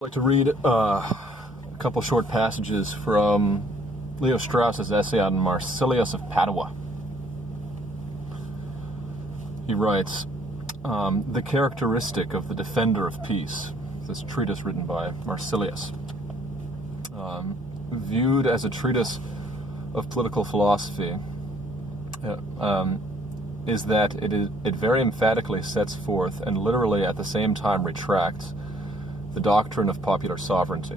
I'd like to read a couple short passages from Leo Strauss's essay on Marsilius of Padua. He writes, the characteristic of the defender of peace, this treatise written by Marsilius, viewed as a treatise of political philosophy, is that it very emphatically sets forth and literally at the same time retracts the doctrine of popular sovereignty.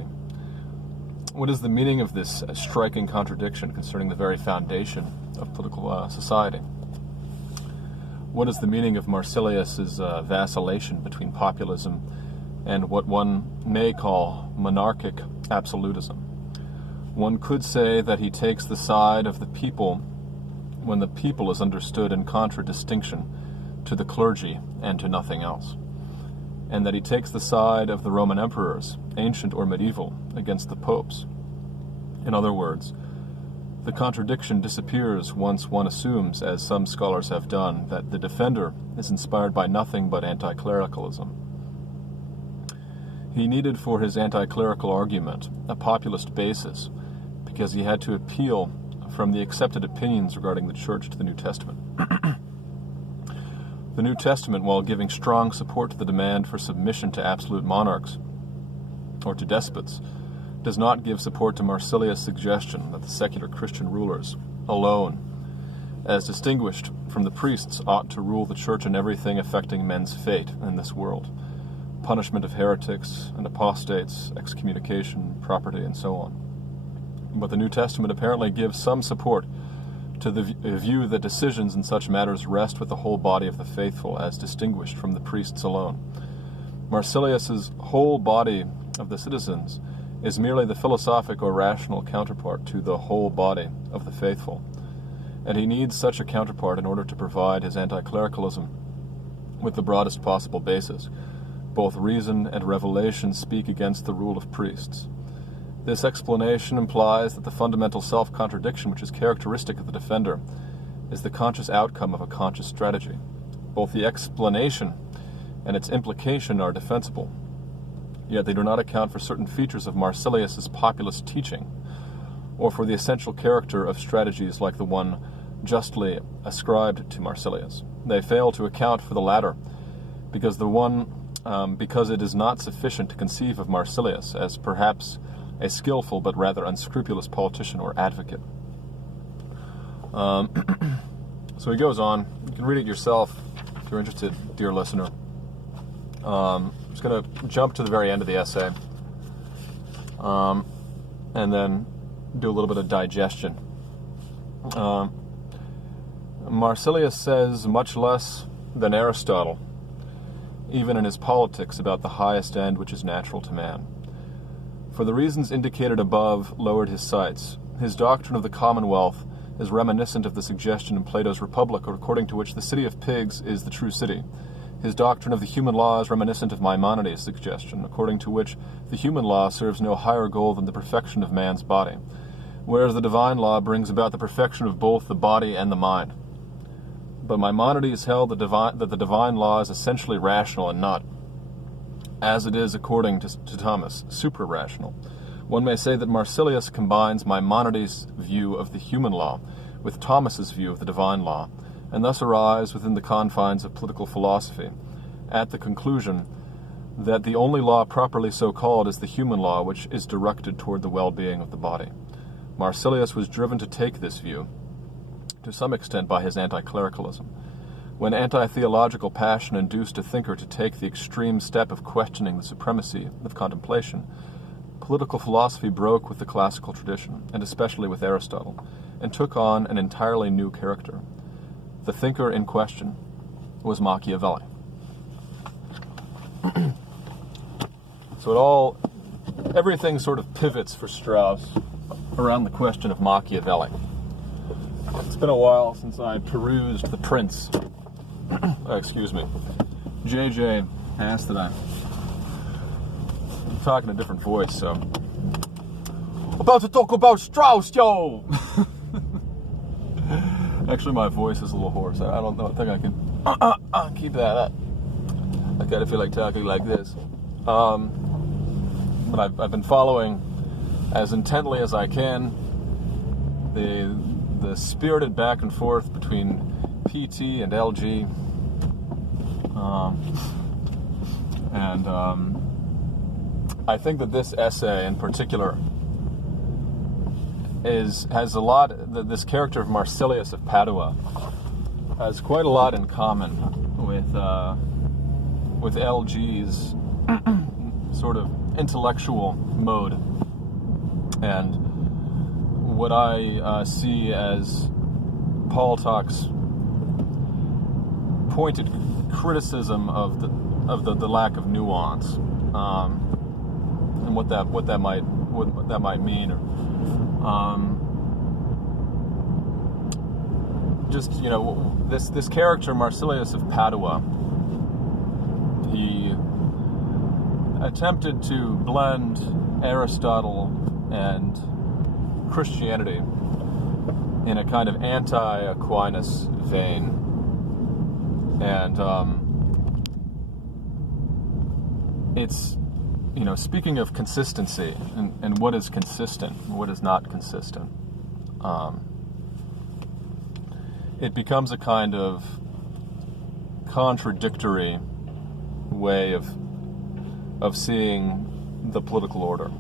What is the meaning of this striking contradiction concerning the very foundation of political society? What is the meaning of Marsilius's vacillation between populism and what one may call monarchic absolutism? One could say that he takes the side of the people when the people is understood in contradistinction to the clergy and to nothing else, and that he takes the side of the Roman emperors, ancient or medieval, against the popes. In other words, the contradiction disappears once one assumes, as some scholars have done, that the defender is inspired by nothing but anti-clericalism. He needed for his anti-clerical argument a populist basis, because he had to appeal from the accepted opinions regarding the Church to the New Testament. The New Testament, while giving strong support to the demand for submission to absolute monarchs or to despots, does not give support to Marsilius' suggestion that the secular Christian rulers alone, as distinguished from the priests, ought to rule the Church in everything affecting men's fate in this world: punishment of heretics and apostates, excommunication, property, and so on. But the New Testament apparently gives some support to the view that decisions in such matters rest with the whole body of the faithful, as distinguished from the priests alone. Marsilius's whole body of the citizens is merely the philosophic or rational counterpart to the whole body of the faithful, and he needs such a counterpart in order to provide his anti-clericalism with the broadest possible basis. Both reason and revelation speak against the rule of priests. This explanation implies that the fundamental self-contradiction which is characteristic of the defender is the conscious outcome of a conscious strategy. Both the explanation and its implication are defensible, yet they do not account for certain features of Marsilius's populist teaching, or for the essential character of strategies like the one justly ascribed to Marsilius. They fail to account for the latter, because it is not sufficient to conceive of Marsilius as perhaps a skillful but rather unscrupulous politician or advocate. So he goes on. You can read it yourself if you're interested, dear listener. I'm just going to jump to the very end of the essay and then do a little bit of digestion. Marsilius says much less than Aristotle, even in his Politics, about the highest end which is natural to man. For the reasons indicated above lowered his sights. His doctrine of the Commonwealth is reminiscent of the suggestion in Plato's Republic, according to which the city of pigs is the true city. His doctrine of the human law is reminiscent of Maimonides' suggestion, according to which the human law serves no higher goal than the perfection of man's body, whereas the divine law brings about the perfection of both the body and the mind. But Maimonides held that the divine law is essentially rational and not, as it is according to Thomas, supra-rational. One may say that Marsilius combines Maimonides' view of the human law with Thomas's view of the divine law, and thus arrives within the confines of political philosophy, at the conclusion that the only law properly so called is the human law, which is directed toward the well-being of the body. Marsilius was driven to take this view, to some extent by his anti-clericalism. When anti-theological passion induced a thinker to take the extreme step of questioning the supremacy of contemplation, political philosophy broke with the classical tradition, and especially with Aristotle, and took on an entirely new character. The thinker in question was Machiavelli. So everything sort of pivots for Strauss around the question of Machiavelli. It's been a while since I perused The Prince. Excuse me. JJ asked that I'm talking a different voice, so about to talk about Strauss, yo! Actually, my voice is a little hoarse. I don't know. I think I can keep that up. I kind of feel like talking like this. but I've been following as intently as I can the spirited back and forth between PT and LG, and I think that this essay in particular has a lot. This character of Marsilius of Padua has quite a lot in common with LG's sort of intellectual mode, and what I see as Paul Talk's pointed criticism of the lack of nuance, and what that might mean. Just, you know, this character Marsilius of Padua, he attempted to blend Aristotle and Christianity in a kind of anti-Aquinas vein, and it's, you know, speaking of consistency and what is consistent and what is not consistent, it becomes a kind of contradictory way of seeing the political order.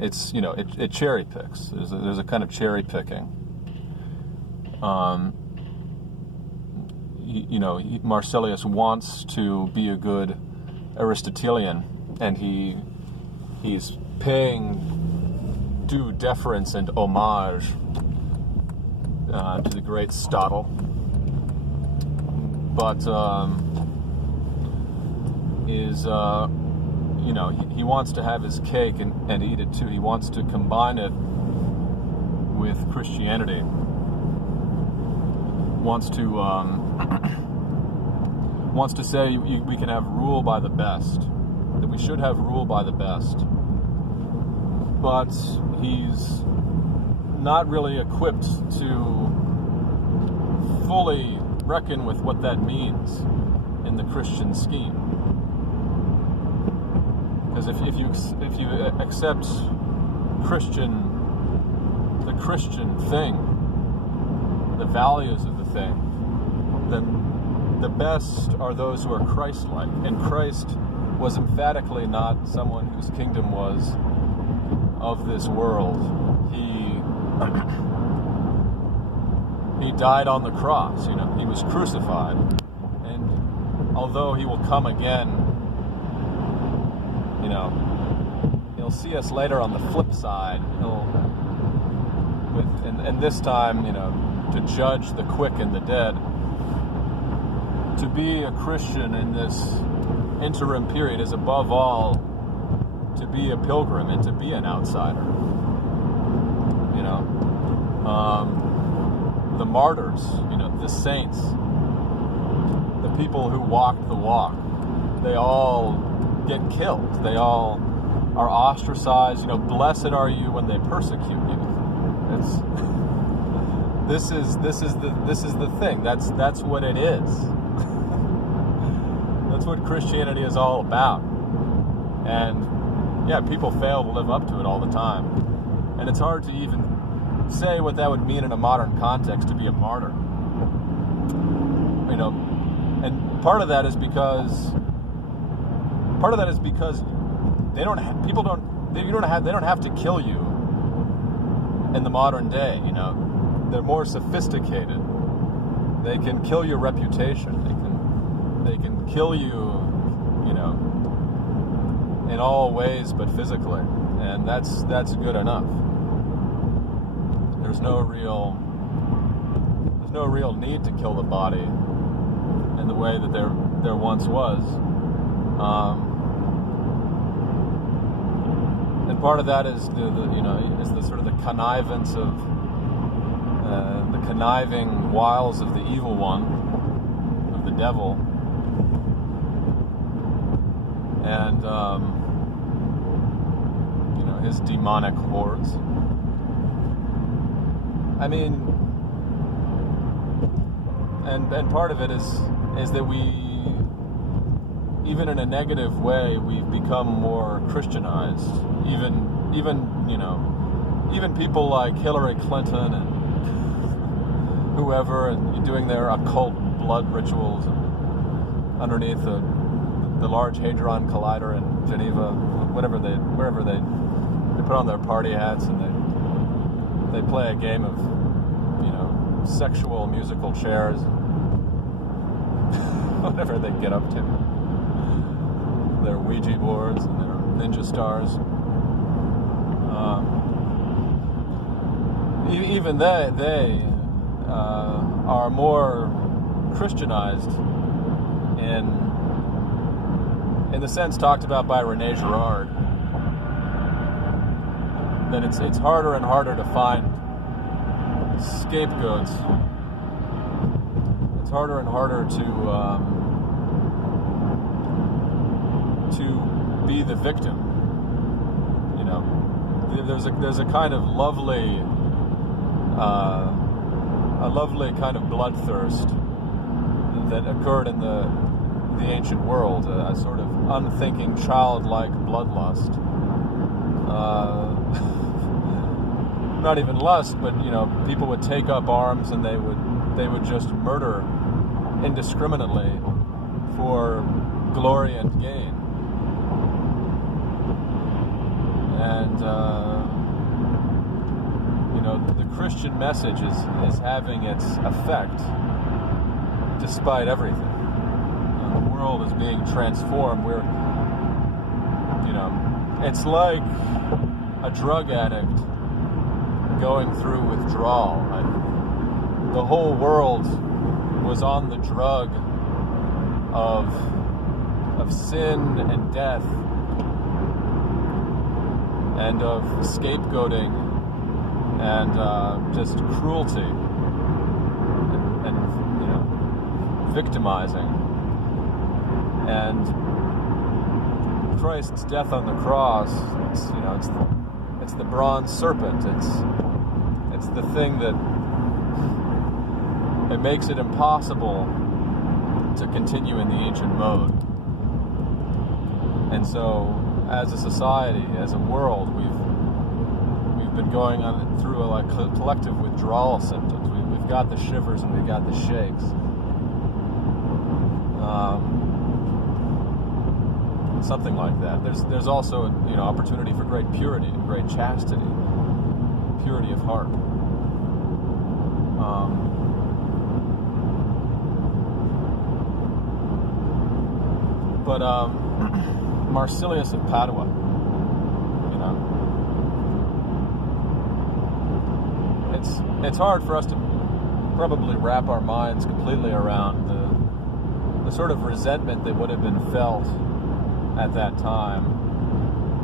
It's, you know, it cherry picks. There's a kind of cherry picking. Marsilius wants to be a good Aristotelian, and he's paying due deference and homage to the great Stottle, but he wants to have his cake and eat it too. He wants to combine it with Christianity. Wants to say we can have rule by the best, that we should have rule by the best, but he's not really equipped to fully reckon with what that means in the Christian scheme. Because if you accept the Christian thing, the values of the thing, then the best are those who are Christ-like. And Christ was emphatically not someone whose kingdom was of this world. He died on the cross, you know, he was crucified. And although he will come again, you know, he'll see us later on the flip side. And this time, you know, to judge the quick and the dead. To be a Christian in this interim period is above all to be a pilgrim and to be an outsider. You know, the martyrs, you know, the saints, the people who walked the walk, they all get killed. They all are ostracized. You know, blessed are you when they persecute you. This is the thing. That's what it is. That's what Christianity is all about. And yeah, people fail to live up to it all the time. And it's hard to even say what that would mean in a modern context to be a martyr. You know, and part of that is because they don't have to kill you in the modern day, you know. They're more sophisticated. They can kill your reputation. They can kill you, you know, in all ways but physically, and that's good enough. There's no real need to kill the body in the way that there once was. And part of that is the sort of the connivance of the conniving wiles of the evil one, of the devil, and his demonic hordes. I mean, and part of it is that we, even in a negative way, we've become more Christianized. Even people like Hillary Clinton and whoever, and doing their occult blood rituals underneath the Large Hadron Collider in Geneva, wherever they put on their party hats and they play a game of sexual musical chairs, whatever they get up to, their Ouija boards and their ninja stars. Even they are more Christianized in the sense talked about by Rene Girard, that it's harder and harder to find scapegoats. It's harder and harder to be the victim. There's a kind of lovely kind of bloodthirst that occurred in the ancient world, a sort of unthinking, childlike bloodlust. Not even lust, but people would take up arms and they would just murder indiscriminately for glory and gain. And the Christian message is having its effect despite everything. The world is being transformed. It's like a drug addict going through withdrawal. The whole world was on the drug of sin and death and of scapegoating and just cruelty and victimizing. And Christ's death on the cross, it's the bronze serpent. It's the thing that it makes it impossible to continue in the ancient mode. And so, as a society, as a world, we've been going through a collective withdrawal symptoms. We've got the shivers and we've got the shakes. Something like that. There's also opportunity for great purity and great chastity, purity of heart. But Marsilius of Padua, it's hard for us to probably wrap our minds completely around the sort of resentment that would have been felt at that time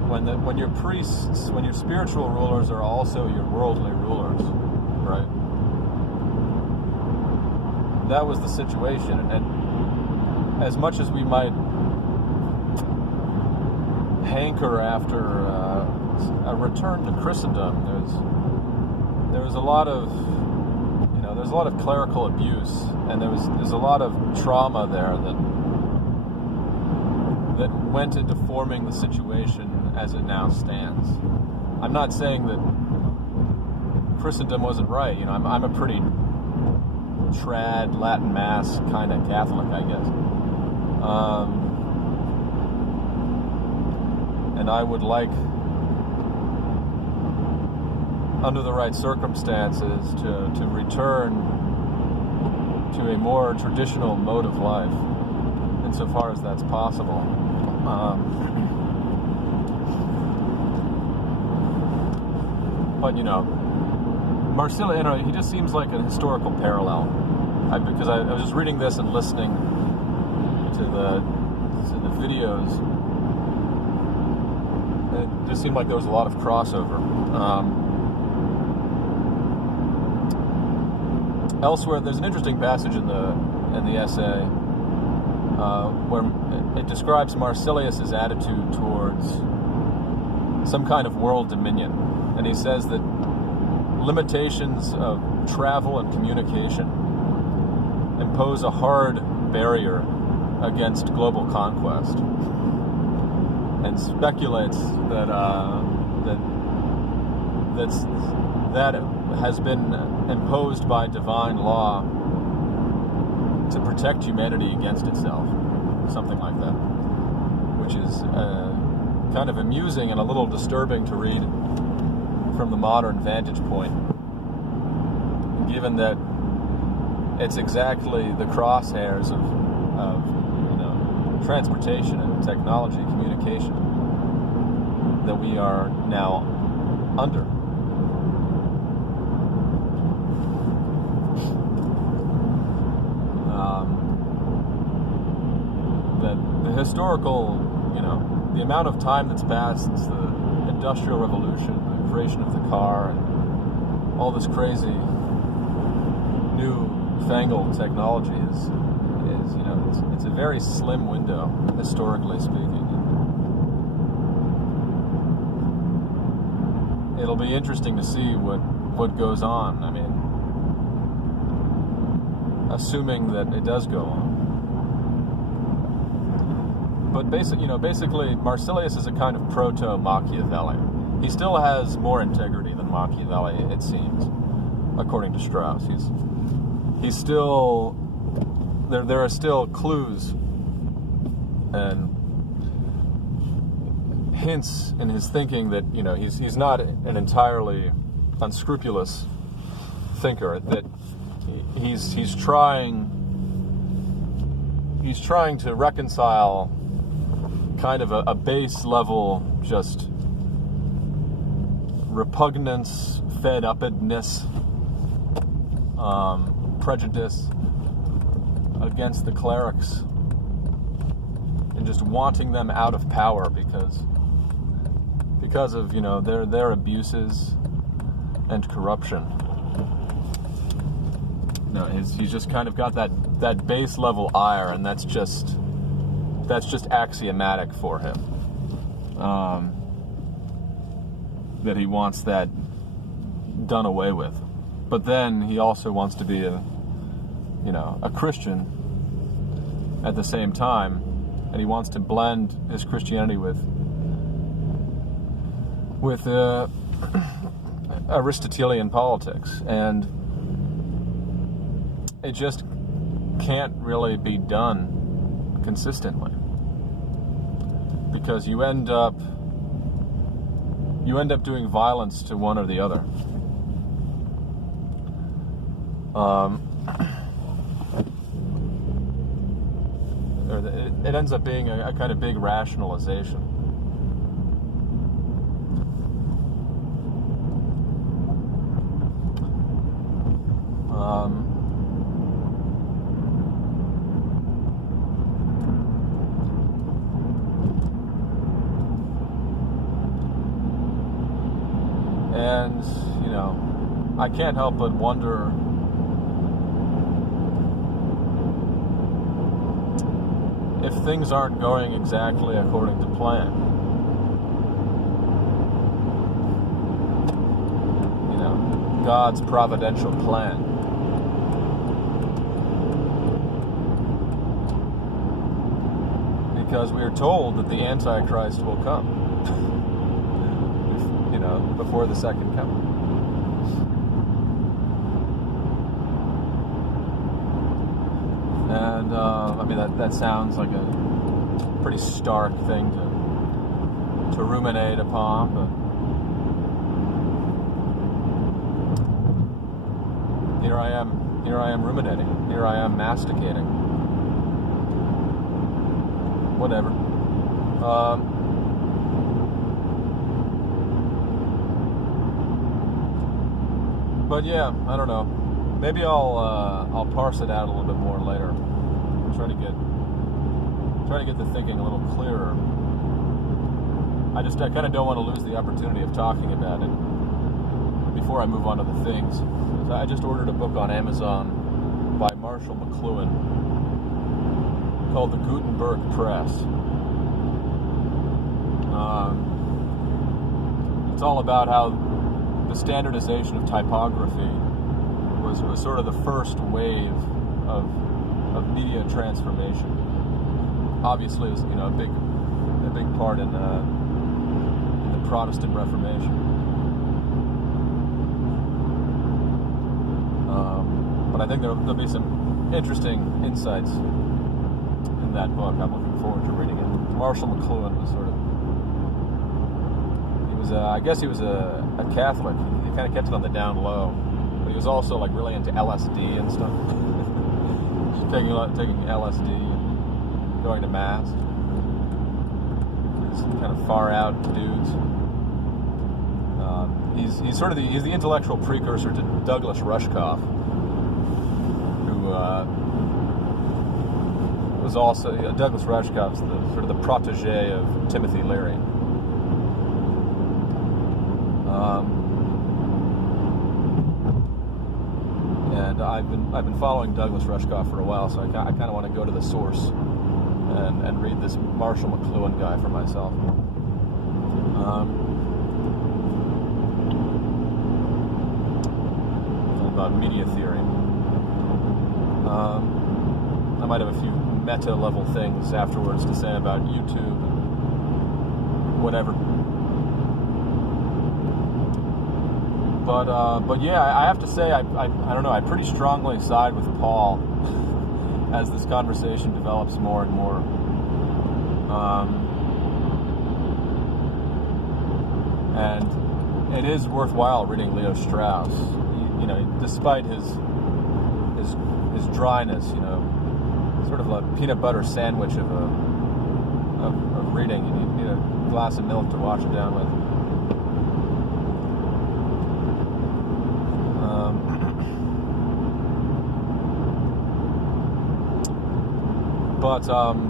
when your priests, when your spiritual rulers are also your worldly rulers, right? That was the situation, and as much as we might hanker after a return to Christendom, there's a lot of clerical abuse, and there's a lot of trauma there that went into forming the situation as it now stands. I'm not saying that Christendom wasn't right. I'm a pretty trad Latin Mass kind of Catholic, I guess. And I would like, under the right circumstances, to return to a more traditional mode of life, insofar as that's possible. But Marsilius, he just seems like a historical parallel. Because I was just reading this and listening to the videos. It just seemed like there was a lot of crossover. Elsewhere, there's an interesting passage in the essay where it describes Marsilius's attitude towards some kind of world dominion, and he says that limitations of travel and communication impose a hard barrier against global conquest, and speculates that that has been imposed by divine law to protect humanity against itself, something like that, which is kind of amusing and a little disturbing to read from the modern vantage point, given that it's exactly the crosshairs of transportation and technology, communication, that we are now under. That the historical, the amount of time that's passed since the Industrial Revolution, the creation of the car, and all this crazy new-fangled technology is it's a very slim window, historically speaking. It'll be interesting to see what goes on. I mean, assuming that it does go on. But basically, Marsilius is a kind of proto-Machiavelli. He still has more integrity than Machiavelli, it seems, according to Strauss. He's still there are still clues and hints in his thinking that he's not an entirely unscrupulous thinker. That he's trying to reconcile kind of a base level just repugnance, fed-upness, prejudice against the clerics, and just wanting them out of power because of their abuses and corruption. No, he's just kind of got that base level ire, and that's just axiomatic for him. That he wants that done away with. But then he also wants to be a Christian at the same time, and he wants to blend his Christianity with Aristotelian politics, and it just can't really be done consistently, because you end up doing violence to one or the other. It ends up being a kind of big rationalization. And, I can't help but wonder if things aren't going exactly according to plan. God's providential plan. Because we are told that the Antichrist will come, before the second coming. And, that sounds like a pretty stark thing to ruminate upon, but here I am ruminating. Here I am masticating. Whatever. But yeah, I don't know. Maybe I'll parse it out a little bit more later. Try to get the thinking a little clearer. I kind of don't want to lose the opportunity of talking about it before I move on to the things. So I just ordered a book on Amazon by Marshall McLuhan called The Gutenberg Press. It's all about how the standardization of typography was sort of the first wave of media transformation. obviously was, a big part in the Protestant Reformation. But I think there'll be some interesting insights in that book. I'm looking forward to reading it. Marshall McLuhan was I guess he was a Catholic. He kind of kept it on the down low, but he was also like really into LSD and stuff. taking LSD and going to mass. Some kind of far out dudes. He's the intellectual precursor to Douglas Rushkoff, who was also Douglas Rushkoff's the protege of Timothy Leary. And I've been following Douglas Rushkoff for a while, so I kind of want to go to the source and read this Marshall McLuhan guy for myself. About media theory. I might have a few meta-level things afterwards to say about YouTube, whatever. But yeah, I have to say, I don't know, I pretty strongly side with Paul as this conversation develops more and more. And it is worthwhile reading Leo Strauss. Despite his dryness, sort of a peanut butter sandwich of reading. You need a glass of milk to wash it down with.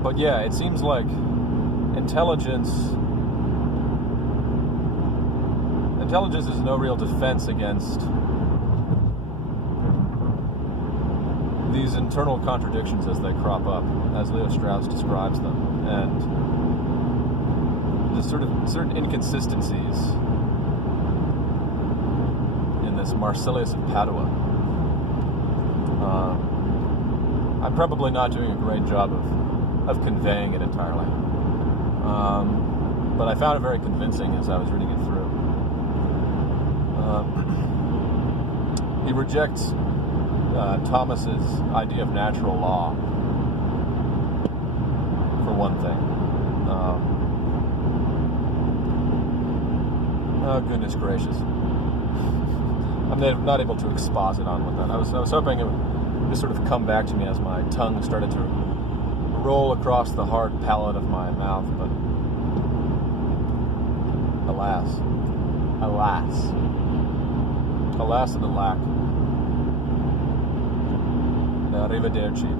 But yeah, it seems like intelligence is no real defense against these internal contradictions as they crop up, as Leo Strauss describes them, and the certain inconsistencies in this Marsilius of Padua. I'm probably not doing a great job of conveying it entirely, but I found it very convincing as I was reading it through. He rejects Thomas's idea of natural law, for one thing. Oh, goodness gracious. I'm not able to exposit on with that. I was hoping it would just sort of come back to me as my tongue started to roll across the hard palate of my mouth, but alas and alack. Arrivederci.